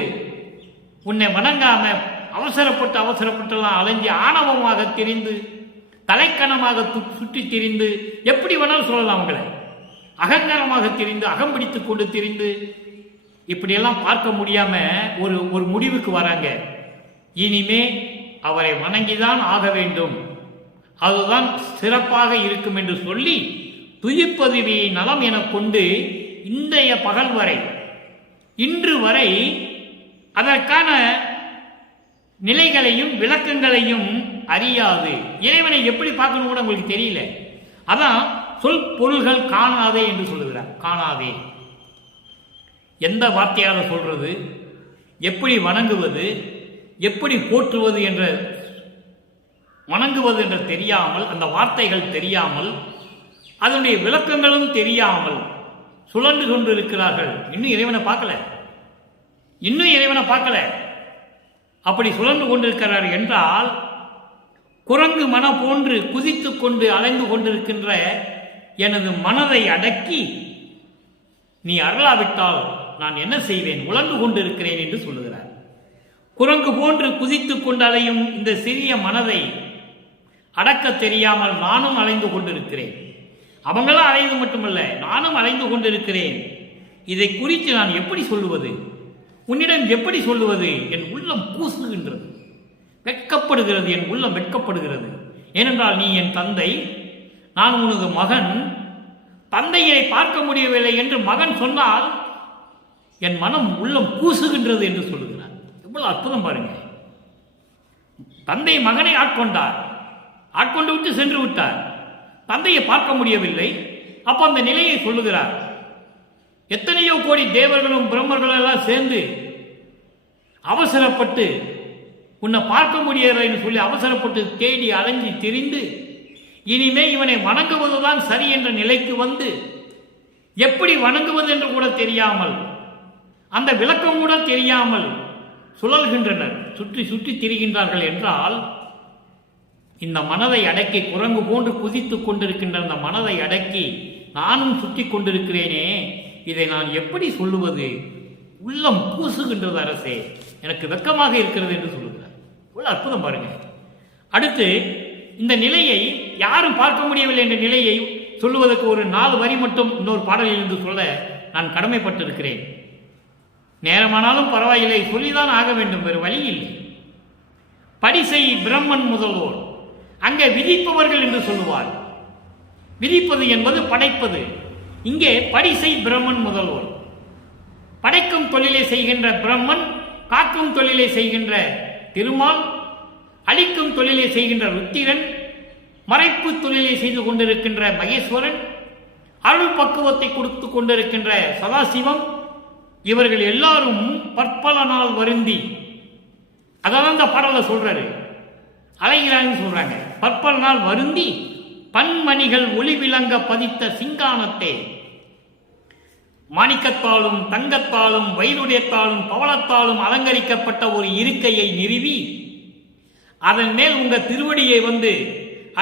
உன்னை வணங்காம அவசரப்பட்டுலாம் அலைஞ்சி ஆணவமாக திரிந்து தலைக்கணமாக சுற்றி திரிந்து எப்படி வேணாலும் சொல்லலாம் அவங்களை அகங்காரமாக திரிந்து அகம் பிடித்துக் கொண்டு திரிந்து இப்படியெல்லாம் பார்க்க முடியாம ஒரு முடிவுக்கு வராங்க. இனிமே அவரை வணங்கிதான் ஆக வேண்டும், அதுதான் சிறப்பாக இருக்கும் என்று சொல்லி துயிப்பதுவியை நலம் என கொண்டு இன்றைய பகல் வரை இன்று வரை அதற்கான நிலைகளையும் விளக்கங்களையும் அறியாது. இறைவனை எப்படி பார்க்கணும் கூட உங்களுக்கு தெரியல. அதான் சொல் பொருள்கள் காணாதே என்று சொல்லுகிறார். காணாதே எந்த வார்த்தையாக சொல்றது, எப்படி வணங்குவது, எப்படி போற்றுவது என்ற வணங்குவது என்று தெரியாமல், அந்த வார்த்தைகள் தெரியாமல், அதனுடைய விளக்கங்களும் தெரியாமல் சுழன்று கொண்டு இருக்கிறார்கள். இன்னும் இறைவனை பார்க்கல. அப்படி சுழன்று கொண்டிருக்கிறார் என்றால் குரங்கு மன போன்று குதித்து கொண்டு அலைந்து கொண்டிருக்கின்ற எனது மனதை அடக்கி நீ அருளாவிட்டால் நான் என்ன செய்வேன், உழந்து கொண்டிருக்கிறேன் என்று சொல்லுகிறார். குரங்கு போன்று குதித்து கொண்டு அலையும் இந்த சிறிய மனதை அடக்க தெரியாமல் நானும் அலைந்து கொண்டிருக்கிறேன். அவங்களும் அலைந்து மட்டுமல்ல, நானும் அலைந்து கொண்டிருக்கிறேன். இதை குறித்து நான் எப்படி சொல்லுவது, உன்னிடம் எப்படி சொல்லுவது? என் உள்ளம் கூசுகின்றது, வெட்கப்படுகிறது, என் உள்ளம் வெட்கப்படுகிறது. ஏனென்றால் நீ என் தந்தை, நான் உனது மகன். தந்தையை பார்க்க முடியவில்லை என்று மகன் சொன்னால் என் மனம் உள்ளம் கூசுகின்றது என்று சொல்லுகிறார். எவ்வளவு அற்புதம் பாருங்க. தந்தை மகனை ஆட்கொண்டு விட்டு சென்று விட்டார். தந்தையை பார்க்க முடியவில்லை. அப்ப அந்த நிலையை சொல்லுகிறார். எத்தனையோ கோடி தேவர்களும் பிரம்மர்களும் எல்லாம் சேர்ந்து அவசரப்பட்டு உன்னை பார்க்க முடியவில்லைன்னு சொல்லி அவசரப்பட்டு தேடி அலைஞ்சி திரிந்து இனிமே இவனை வணங்குவதுதான் சரி என்ற நிலைக்கு வந்து எப்படி வணங்குவது என்று கூட தெரியாமல், அந்த விளக்கம் கூட தெரியாமல் சுழல்கின்றனர், சுற்றி சுற்றி திரிகின்றார்கள் என்றால் இந்த மனதை அடக்கி, குரங்கு போன்று குதித்துக் கொண்டிருக்கின்ற அந்த மனதை அடக்கி நானும் சுற்றி கொண்டிருக்கிறேனே, இதை நான் எப்படி சொல்லுவது? உள்ளம் கூசுகின்றது அரசே, எனக்கு வெட்கமாக இருக்கிறது என்று சொல்லுகிறார். இவ்வளவு அற்புதம் பாருங்க. அடுத்து இந்த நிலையை யாரும் பார்க்க முடியவில்லை என்ற நிலையை சொல்லுவதற்கு ஒரு 4 வரி மட்டும் இன்னொரு பாடலில் இருந்து சொல்ல நான் கடமைப்பட்டிருக்கிறேன். நேரமானாலும் பரவாயில்லை, சொல்லிதான் ஆக வேண்டும், வேறு வழி இல்லை. படிசை பிரம்மன் முதல்வோர், அங்கே விதிப்பவர்கள் என்று சொல்லுவார். விதிப்பது என்பது படைப்பது. இங்கே படிசை பிரம்மன் முதல்வோர், படைக்கும் தொழிலை செய்கின்ற பிரம்மன், காக்கும் தொழிலை செய்கின்ற திருமால், அழிக்கும் தொழிலை செய்கின்ற ருத்திரன், மறைப்பு தொழிலை செய்து கொண்டிருக்கின்ற மகேஸ்வரன், அருள் பக்குவத்தை கொடுத்து கொண்டிருக்கின்ற சதாசிவம், இவர்கள் எல்லாரும் பற்பல நாள் வருந்தி, அதான் அந்த பாடல சொல்றாரு, அலைகிறான்னு சொல்றாங்க. பற்பல நாள் வருந்தி பன்மணிகள் ஒளி விளங்க பதித்த சிங்கானத்தே, மாணிக்கத்தாலும் தங்கத்தாலும் வைதுடையத்தாலும் பவளத்தாலும் அலங்கரிக்கப்பட்ட ஒரு இருக்கையை நிறுவி அதன் மேல் உங்க திருவடியை வந்து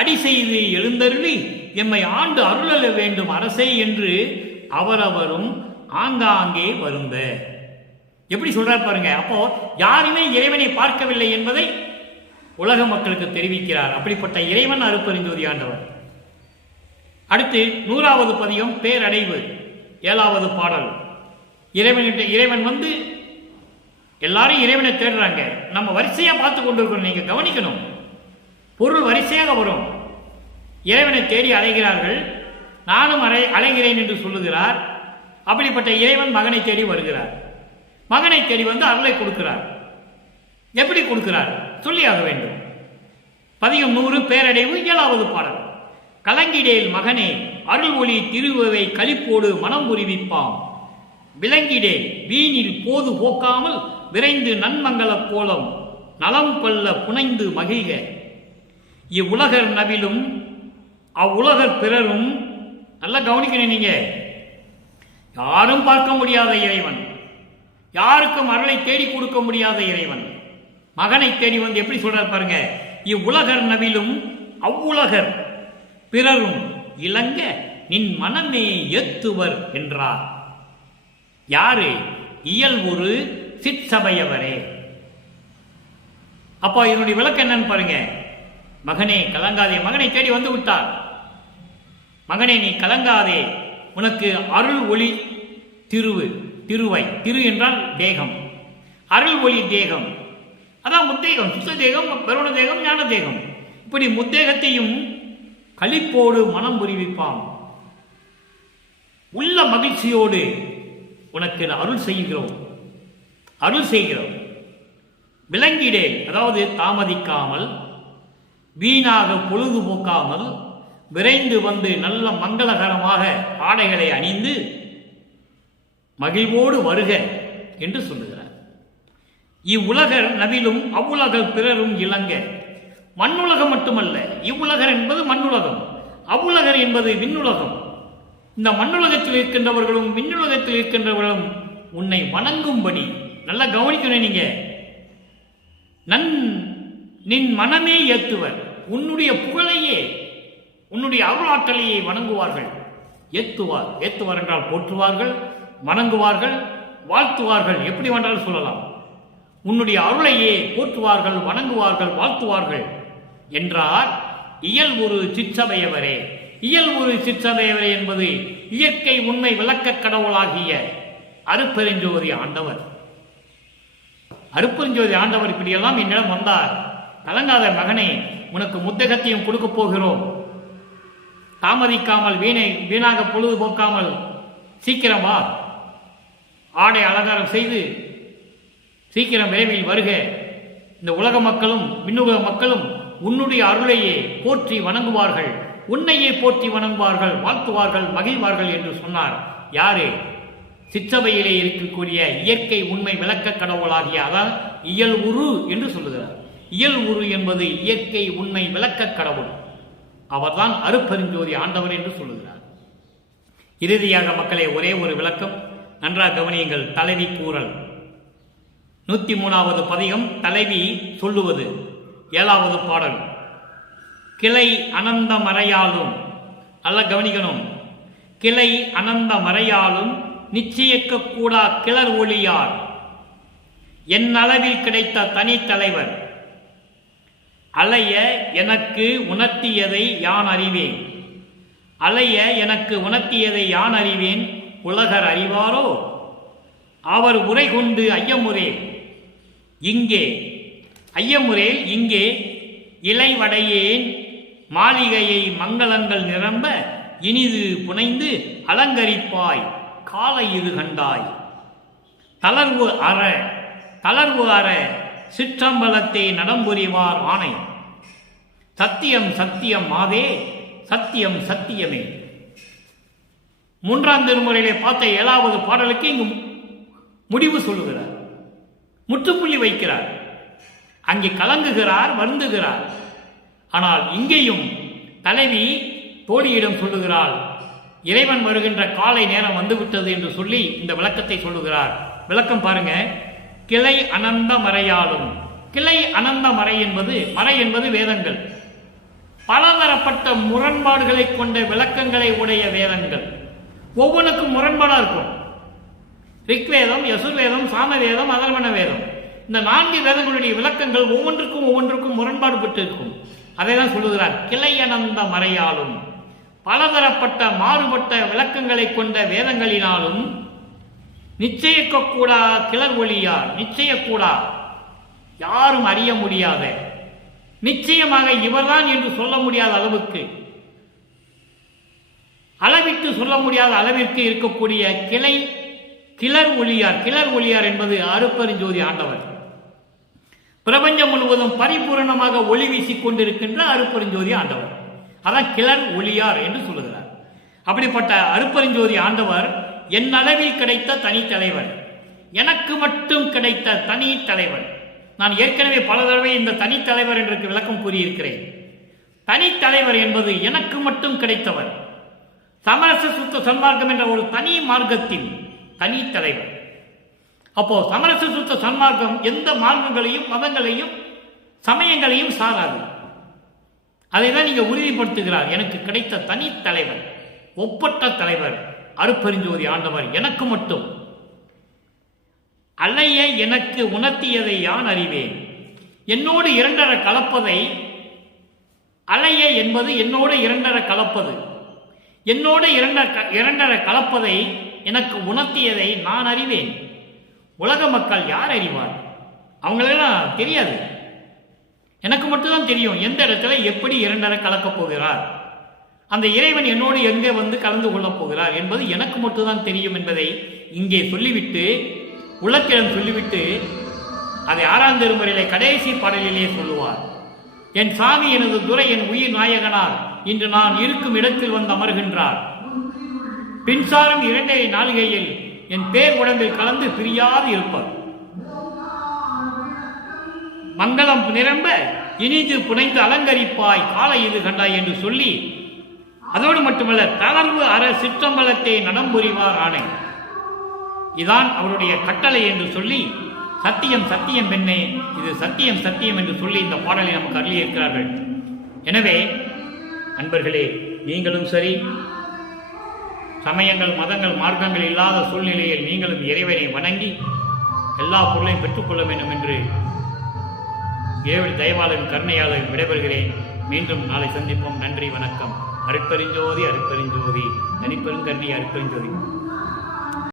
அடி செய்து எழுந்தருளி எம்மை ஆண்டு அருளல வேண்டும் அரசே என்று அவரவரும் ஆங்காங்கே வருந்த. எப்படி சொல்றார் பாருங்க. அப்போ யாருமே இறைவனை பார்க்கவில்லை என்பதை உலக மக்களுக்கு தெரிவிக்கிறார். அப்படிப்பட்ட இறைவன் அருட்பெருஞ்சோதி ஆண்டவர். அடுத்து 100வது பதிகம் பேரடைவு, 7வது பாடல். இறைவன் வந்து எல்லாரும் இறைவனை தேடுறாங்க. நம்ம வரிசையா பார்த்து கொண்டிருக்கிறோம். நீங்க கவனிக்கணும், பொருள் வரிசையாக வரும். இறைவனை தேடி அலைகிறார்கள். நானும் அலைகிறேன் என்று சொல்லுகிறார். அப்படிப்பட்ட இறைவன் மகனை தேடி வருகிறார். மகனை தேடி வந்து அருளை கொடுக்கிறார். எப்படி கொடுக்கிறார் சொல்லியாக வேண்டும். பதிகம் 100 பேரடைவு, 7வது பாடல். கலங்கிடேல் மகனே அருள் ஒளி திருவை களிப்போடு மனம் புரிவிப்பாம், விலங்கிடே வீணில் போது போக்காமல் விரைந்து நன்மங்கள கோலம் நலம் கொள்ள புனைந்து மகிழ்க. இவ்வுலகர் நவிலும் அவ்வுலகர் பிறரும், நல்லா கவனிக்கணும் நீங்க, யாரும் பார்க்க முடியாத இறைவன், யாருக்கும் அருளை தேடி கொடுக்க முடியாத இறைவன் மகனை தேடி வந்து எப்படி சொல்றார் பாருங்க. இவ்வுலகர் நவிலும் அவ்வுலகர் பிறரும் இளங்க நின் மனமே ஏத்துவர் என்றார். யாரு? இயல் ஒரு சிற்சபையவரே. அப்போ இதனுடைய விளக்கம் என்னன்னு பாருங்க. மகனே கலங்காதே, மகனை தேடி வந்து விட்டார். மகனே நீ கலங்காதே, உனக்கு அருள் ஒளி திருவை, திரு என்றால் தேகம், அருள் ஒளி தேகம், அதான் முத்தேகம், சுத்த தேகம், பெருண தேகம், ஞான தேகம். இப்படி முத்தேகத்தையும் களிப்போடு மனம் புரிவிப்பான். உள்ள மகிழ்ச்சியோடு உனக்கு அருள் செய்கிறோம். விளங்கிடே, அதாவது தாமதிக்காமல், வீணாக பொழுதுபோக்காமல் விரைந்து வந்து நல்ல மங்களகரமாக ஆடைகளை அணிந்து மகிழ்வோடு வருக என்று சொல்லுகிறார். இவ்வுலகர் நவிலும் அவ்வுலகர் பிறரும் இளங்க. மண்ணுலகம் மட்டுமல்ல, இவ்வுலகர் என்பது மண்ணுலகம், அவ்வுலகர் என்பது விண்ணுலகம். இந்த மண்ணுலகத்தில் இருக்கின்றவர்களும் விண்ணுலகத்தில் இருக்கின்றவர்களும் உன்னை வணங்கும்படி நல்லா கவனிக்கணும். நீங்க நின் மனமே ஏத்துவர், உன்னுடைய புகழையே, உன்னுடைய அருளாற்றலையே வணங்குவார்கள். ஏத்துவார் என்றால் போற்றுவார்கள், வணங்குவார்கள், வாழ்த்துவார்கள், எப்படி வேண்டாலும் சொல்லலாம். உன்னுடைய அருளையே போற்றுவார்கள், வணங்குவார்கள், வாழ்த்துவார்கள் என்றார். இயல் ஒரு சிற்றபையவரே. இயல் ஒரு சிற்றபையவரே என்பது இயற்கை உண்மை விளக்க கடவுளாகிய அருட்பெருஞ்சோதி ஆண்டவர். அருட்பெருஞ்சோதி ஆண்டவர் இப்படியெல்லாம் என்னிடம் வந்தார். கலங்காத மகனே, உனக்கு முத்தகத்தையும் கொடுக்க போகிறோம். தாமதிக்காமல், வீணாக பொழுதுபோக்காமல் சீக்கிரம் வா, ஆடை அலங்காரம் செய்து சீக்கிரம் விரைவில் வருக. இந்த உலக மக்களும் விண்ணுலக மக்களும் உன்னுடைய அருளையே போற்றி வணங்குவார்கள், உன்னையே போற்றி வணங்குவார்கள், வாழ்த்துவார்கள், மகிழ்வார்கள் என்று சொன்னார். யாரு? சிற்றபையிலே இருக்கக்கூடிய இயற்கை உண்மை விளக்க கடவுளாகிய, அதான் இயல் உரு என்று சொல்லுகிறார். இயல் உரு என்பது இயற்கை உண்மை விளக்க கடவுள். அவர்தான் அருட்பெருஞ்சோதி ஆண்டவர் என்று சொல்லுகிறார். இறுதியாக மக்களே ஒரே ஒரு விளக்கம், நன்றாக கவனியுங்கள். தலைவி கூறல் 103வது பதிகம், தலைவி சொல்லுவது. 7வது பாடல், கிளை அனந்த மறையாலும். அல்ல கவனிக்கணும். கிளை அனந்த மறையாலும் நிச்சயிக்க கூடா கிளர் ஒளியார், என் அளவில் கிடைத்த தனி தலைவர். அலைய எனக்கு உணர்த்தியதை யான் அறிவேன், அலைய எனக்கு உணர்த்தியதை யான் அறிவேன், உலகர் அறிவாரோ? அவர் உரை கொண்டு ஐயமுறேல் இங்கே இலைவடையேன் மாளிகையை மங்களங்கள் நிரம்ப இனிது புனைந்து அலங்கரிப்பாய் காலை இரு கண்டாய். தளர்வு அற சிற்றம்பலத்தை நடம்புரிவார் ஆணை. சத்தியம் சத்தியம் மாதே, சத்தியம் சத்தியமே. 3ஆம் திருமுறையிலே பார்த்த 7வது பாடலுக்கு இங்கு முடிவு சொல்லுகிறார், முற்றுப்புள்ளி வைக்கிறார். அங்கே கலங்குகிறார், வருந்துகிறார். ஆனால் இங்கேயும் தலைவி தோழியிடம் சொல்லுகிறாள், இறைவன் வருகின்ற காலை நேரம் வந்துவிட்டது என்று சொல்லி இந்த விளக்கத்தை சொல்லுகிறார். விளக்கம் பாருங்க. கிளை அனந்த மறையாலும். கிளை அனந்த மறை என்பது வேதங்கள். பலதரப்பட்ட முரண்பாடுகளை கொண்ட விளக்கங்களை உடைய வேதங்கள். ஒவ்வொன்றுக்கும் முரண்பாடா இருக்கும். ரிக்வேதம், யசுர்வேதம், சாமவேதம், அதர்வண வேதம், இந்த 4 வேதங்களுடைய விளக்கங்கள் ஒவ்வொன்றுக்கும் முரண்பாடு பெற்று இருக்கும். அதை தான் சொல்லுகிறார், கிளையனந்த மறையாலும். பலதரப்பட்ட மாறுபட்ட விளக்கங்களை கொண்ட வேதங்களினாலும் நிச்சயிக்கக்கூடா கிளர் ஒளியார். நிச்சயக்கூடா, யாரும் அறிய முடியாத, நிச்சயமாக இவர்தான் என்று சொல்ல முடியாத அளவுக்கு, அளவிட்டு சொல்ல முடியாத அளவிற்கு இருக்கக்கூடிய கிளர் ஒளியார் என்பது அருட்பெருஞ்சோதி ஆண்டவர். பிரபஞ்சம் முழுவதும் பரிபூரணமாக ஒளி வீசிக் கொண்டிருக்கின்ற அருட்பெருஞ்சோதி ஆண்டவர். அதான் கிளர் ஒளியார் என்று சொல்லுகிறார். அப்படிப்பட்ட அருட்பெருஞ்சோதி ஆண்டவர் என் அளவில் கிடைத்த தனித்தலைவர், எனக்கு மட்டும் கிடைத்த தனி தலைவர். நான் ஏற்கனவே பல தடவை இந்த தனித்தலைவர் என்று விளக்கம் கூறியிருக்கிறேன். தனித்தலைவர் என்பது எனக்கு மட்டும் கிடைத்தவர். சமரச சுத்த சன்மார்க்கம் என்ற ஒரு தனி மார்க்கத்தின் தனி தலைவர். அப்போ சமரச சுத்த சன்மார்க்கம் எந்த மார்க்கங்களையும் மதங்களையும் சமயங்களையும் சாராது. அதை தான் நீங்க உறுதிப்படுத்துகிறார். எனக்கு கிடைத்த தனி தலைவர், ஒப்பற்ற தலைவர் அருட்பெருஞ்சோதி ஆண்டவர் எனக்கு மட்டும். அலைய எனக்கு உணர்த்தியதை யான் அறிவேன். என்னோடு இரண்டர கலப்பதை அலைய என்பது என்னோடு இரண்டர கலப்பது. என்னோடு இரண்டர கலப்பதை எனக்கு உணர்த்தியதை நான் அறிவேன். உலக மக்கள் யார் அறிவார்? அவங்களெல்லாம் தெரியாது. எனக்கு மட்டும்தான் தெரியும் எந்த இடத்துல எப்படி இரண்டர கலக்கப் போகிறார், அந்த இறைவன் என்னோடு எங்கே வந்து கலந்து கொள்ளப் போகிறார் என்பது எனக்கு மட்டும்தான் தெரியும் என்பதை இங்கே சொல்லிவிட்டு, உள்ளத்திடம் சொல்லிவிட்டு, அதை 6ஆம் திருமுறையிலே கடைசி பாடலிலே சொல்லுவார். என் சாமி எனது துரை என் உயிர் நாயகனார் இன்று நான் இருக்கும் இடத்தில் வந்து அமர்கின்றார். பின்சாரும் 2 நாளிகையில் என் பேர் உடம்பில் கலந்து பிரியாது இருப்பார். மங்களம் நிரம்ப இனிது புனைந்து அலங்கரிப்பாய் காலை இது கண்டாய் என்று சொல்லி, அதோடு மட்டுமல்ல தளர்வு அற சிற்றம்பலத்தை நடம்புரிவார் ஆணை, இதான் அவருடைய கட்டளை என்று சொல்லி, சத்தியம் சத்தியம் பெண்ணே இது சத்தியம் சத்தியம் என்று சொல்லி இந்த பாடலை நமக்கு அருளியிருக்கிறார்கள். எனவே அன்பர்களே, நீங்களும் சரி, சமயங்கள் மதங்கள் மார்க்கங்கள் இல்லாத சூழ்நிலையில் நீங்களும் இறைவனை வணங்கி எல்லா பொருளையும் பெற்றுக்கொள்ள வேண்டும் என்று தயவாளன் கருணையாளன் விடைபெறுகிறேன். மீண்டும் நாளை சந்திப்போம். நன்றி, வணக்கம். அருட்பெருஞ்சோதி அருட்பெருஞ்சோதி, தனிப்பெருங்கருணை அருட்பெருஞ்சோதி.